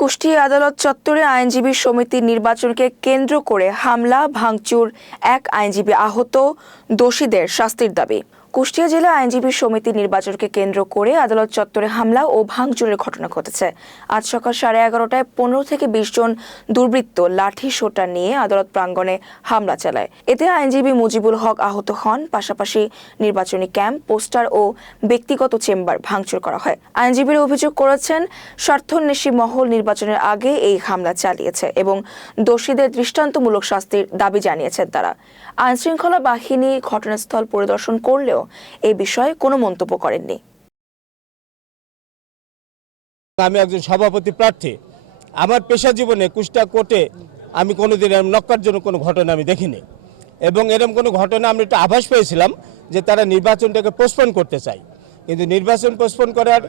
কুষ্টিয়া আদালত চত্বরে আইনজীবী সমিতির নির্বাচনকে কেন্দ্র করে হামলা ভাঙচুর, এক আইনজীবী আহত, দোষীদের শাস্তির দাবি। কুষ্টিয়া জেলা আইনজীবী সমিতির নির্বাচনকে কেন্দ্র করে আদালত চত্বরে হামলা ও ভাঙচুরের ঘটনা ঘটেছে। আজ সকাল 11:30টায় 15 থেকে 20 জন দুর্বৃত্ত লাঠি সোটা নিয়ে আদালত প্রাঙ্গণে হামলা চালায়। এতে আইনজীবী মুজিবুল হক আহত হন। পাশাপাশি নির্বাচনী ক্যাম্প, পোস্টার ও ব্যক্তিগত চেম্বার ভাঙচুর করা হয়। আইনজীবীরা অভিযোগ করেছেন, স্বার্থান্বেষী মহল নির্বাচনের আগে এই হামলা চালিয়েছে এবং দোষীদের দৃষ্টান্তমূলক শাস্তির দাবি জানিয়েছেন তারা। আইনশৃঙ্খলা বাহিনী ঘটনাস্থল পরিদর্শন করলেও এই বিষয়ে কোনো মন্তব্য করেননি। আমি একজন সভাপতি প্রার্থী। আমার পেশা জীবনে কুষ্টিয়া কোর্টে আমি কোনোদিন নক্কার জন্য কোনো ঘটনা আমি দেখিনি এবং এরকম কোনো ঘটনা আমরা একটু আভাস পেয়েছিলাম যে তারা নির্বাচনটাকে পোস্টপোন করতে চায়। কিন্তু নির্বাচন পোস্টপোন করার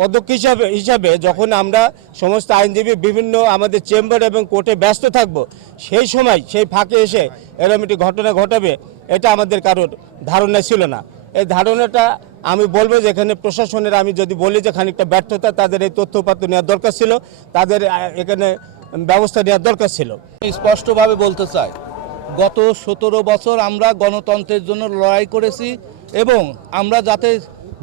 পদক্ষেপ হিসাবে যখন আমরা সমস্ত আইনজীবী বিভিন্ন আমাদের চেম্বার এবং কোর্টে ব্যস্ত থাকব, সেই সময় সেই ফাঁকে এসে এরকম একটি ঘটনা ঘটাবে এটা আমাদের কারোর ধারণা ছিল না। এই ধারণাটা আমি বলবো যে এখানে প্রশাসনের, আমি যদি বলি যে খানিকটা ব্যর্থতা, তাদের এই তথ্যপাত্র নেওয়ার দরকার ছিল, তাদের এখানে ব্যবস্থা নেওয়ার দরকার ছিল। স্পষ্টভাবে বলতে চাই, গত 17 বছর আমরা গণতন্ত্রের জন্য লড়াই করেছি এবং আমরা যাতে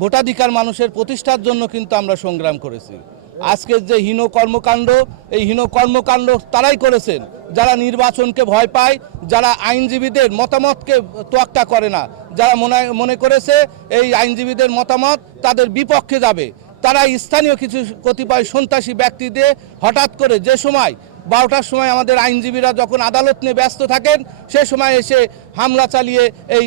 ভোটাধিকার মানুষের প্রতিষ্ঠার জন্য কিন্তু আমরা সংগ্রাম করেছি। আজকের যে হীন কর্মকাণ্ড, এই হীন কর্মকাণ্ড তারাই করেছেন যারা নির্বাচনকে ভয় পায়, যারা আইনজীবীদের মতামতকে তোয়াক্কা করে না, যারা মনে করেছে এই আইনজীবীদের মতামত তাদের বিপক্ষে যাবে। তারা স্থানীয় কিছু কতিপয় সন্ত্রাসী ব্যক্তিদের হঠাৎ করে যে সময় 12টার সময় আমাদের আইনজীবীরা যখন আদালত নিয়ে ব্যস্ত থাকেন, সে সময় এসে হামলা চালিয়ে এই